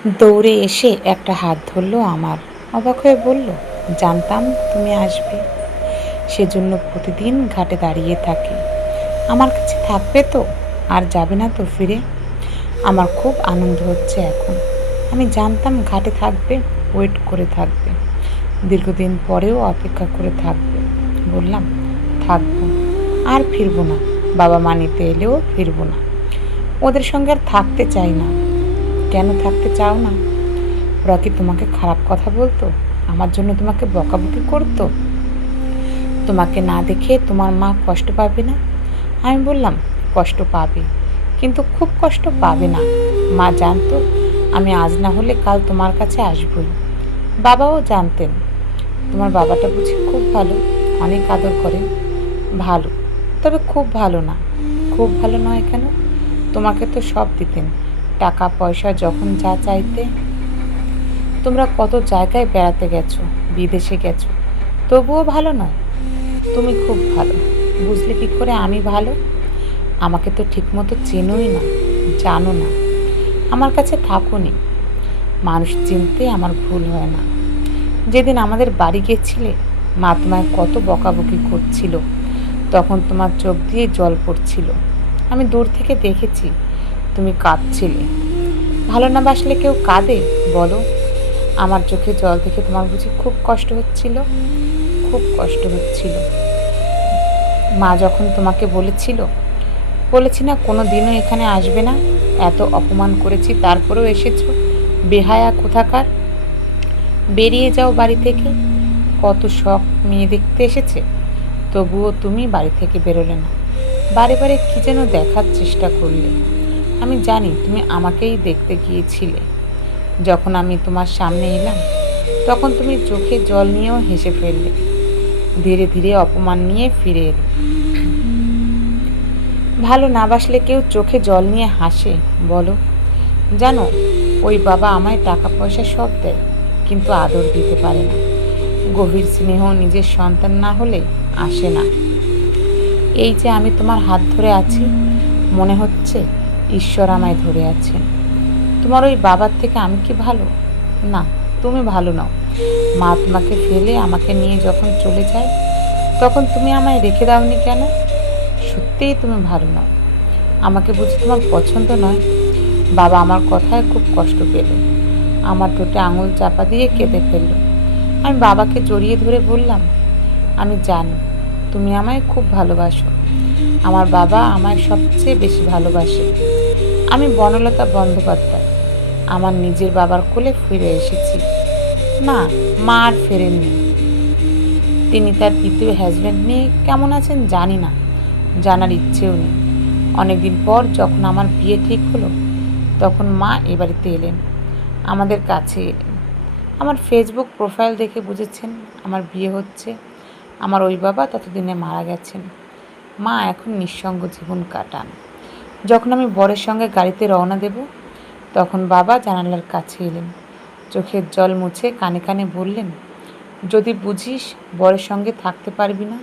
দৌড়ে এসে একটা হাত ধরলো আমার। অবাক হয়ে বলল, জানতাম তুমি আসবে, সেজন্য প্রতিদিন ঘাটে দাঁড়িয়ে থাকি। আমার কাছে থাকবে তো? আর যাবে না তো ফিরে? আমার খুব আনন্দ হচ্ছে এখন। আমি জানতাম ঘাটে থাকবে, ওয়েট করে থাকবে, দীর্ঘদিন পরেও অপেক্ষা করে থাকবে। বললাম, থাকবো, আর ফিরবো না। বাবা মা নিতে এলেও ফিরবো না। ওদের সঙ্গে আর থাকতে চাই না। কেন থাকতে চাও না? ওরা কি তোমাকে খারাপ কথা বলতো? আমার জন্য তোমাকে বকাবকি করতো? তোমাকে না দেখে তোমার মা কষ্ট পাবে না? আমি বললাম, কষ্ট পাবে, কিন্তু খুব কষ্ট পাবে না। মা জানতো আমি আজ না হলে কাল তোমার কাছে আসবই। বাবাও জানতেন। তোমার বাবাটা বুঝি খুব ভালো, অনেক আদর করেন? ভালো, তবে খুব ভালো না। খুব ভালো নয় কেন? তোমাকে তো সব দিতেন, টাকা পয়সা, যখন যা চাইতে। তোমরা কত জায়গায় বেড়াতে গেছো, বিদেশে গেছো, তবুও ভালো নয়? তুমি খুব ভালো। বুঝলে কি করে আমি ভালো? আমাকে তো ঠিকমতো চেনোই না, জানো না, আমার কাছে থাকোনি। মানুষ চিনতে আমার ভুল হয় না। যেদিন আমাদের বাড়ি গেছিলে, মা তোমায় কত বকাবকি করছিল, তখন তোমার চোখ দিয়ে জল পড়ছিল। আমি দূর থেকে দেখেছি, তুমি কাঁদছিলে। ভালো না বাসলে কেউ কাঁদে বলো? আমার চোখে জল দেখে তোমার বুঝি খুব কষ্ট হচ্ছিল? খুব কষ্ট হচ্ছিল। মা যখন তোমাকে বলেছি না কোনো দিনও এখানে আসবে না, এত অপমান করেছি তারপরেও এসেছো, বেহায়া কোথাকার, বেরিয়ে যাও বাড়ি থেকে। কত শখ মেয়ে দেখতে এসেছে, তবুও তুমি বাড়ি থেকে বেরোলে না। বারে বারে কী যেন দেখার চেষ্টা করলে। আমি জানি তুমি আমাকেই দেখতে গিয়েছিলে। যখন আমি তোমার সামনে এলাম, তখন তুমি চোখে জল নিয়েও হেসে ফেললে। ধীরে ধীরে অপমান নিয়ে ফিরে এলে। ভালো না বাসলে কেউ চোখে জল নিয়ে হাসে বলো? জানো, ওই বাবা আমায় টাকা পয়সা সব দেয়, কিন্তু আদর দিতে পারে না। গভীর স্নেহ নিজের সন্তান না হলে আসে না। এই যে আমি তোমার হাত ধরে আছি, মনে হচ্ছে ঈশ্বর আমায় ধরে আছেন। তোমার ওই বাবার থেকে আমি কি ভালো? না, তুমি ভালো নাও। মা তোমাকে ফেলে আমাকে নিয়ে যখন চলে যায়, তখন তুমি আমায় রেখে দাওনি কেন? সত্যিই তুমি ভালো নাও। আমাকে বুঝি তোমার পছন্দ নয়? বাবা আমার কথায় খুব কষ্ট পেল, আমার ঠোঁটে আঙুল চাপা দিয়ে কেঁদে ফেলল। আমি বাবাকে জড়িয়ে ধরে বললাম, আমি জানি তুমি আমায় খুব ভালোবাসো। আমার বাবা আমায় সবচেয়ে বেশি ভালোবাসে। আমি বনলতা বন্দ্যোপাধ্যায় আমার নিজের বাবার কোলে ফিরে এসেছি। না, মা আর ফেরেননি। তিনি তার দ্বিতীয় হাজব্যান্ড নিয়ে কেমন আছেন জানি না, জানার ইচ্ছেও নেই। অনেকদিন পর যখন আমার বিয়ে ঠিক হলো, তখন মা এ বাড়িতে এলেন, আমাদের কাছে এলেন। আমার ফেসবুক প্রোফাইল দেখে বুঝেছেন আমার বিয়ে হচ্ছে। আমার ওই বাবা ততদিনে মারা গেছেন। মা এখন নিঃসঙ্গ জীবন কাটান। যখন আমি বরের সঙ্গে গাড়িতে রওনা দেব, তখন বাবা জানালার কাছে এলেন, চোখের জল মুছে কানে কানে বললেন, যদি বুঝিস বরের সঙ্গে থাকতে পারবি না,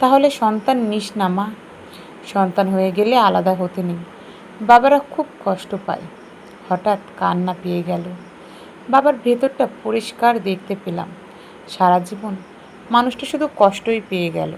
তাহলে সন্তান নিস না মা। সন্তান হয়ে গেলে আলাদা হতে নেই। বাবারা খুব কষ্ট পায়। হঠাৎ কান্না পেয়ে গেল। বাবার ভেতরটা পরিষ্কার দেখতে পেলাম। সারা জীবন মানুষটা শুধু কষ্টই পেয়ে গেল।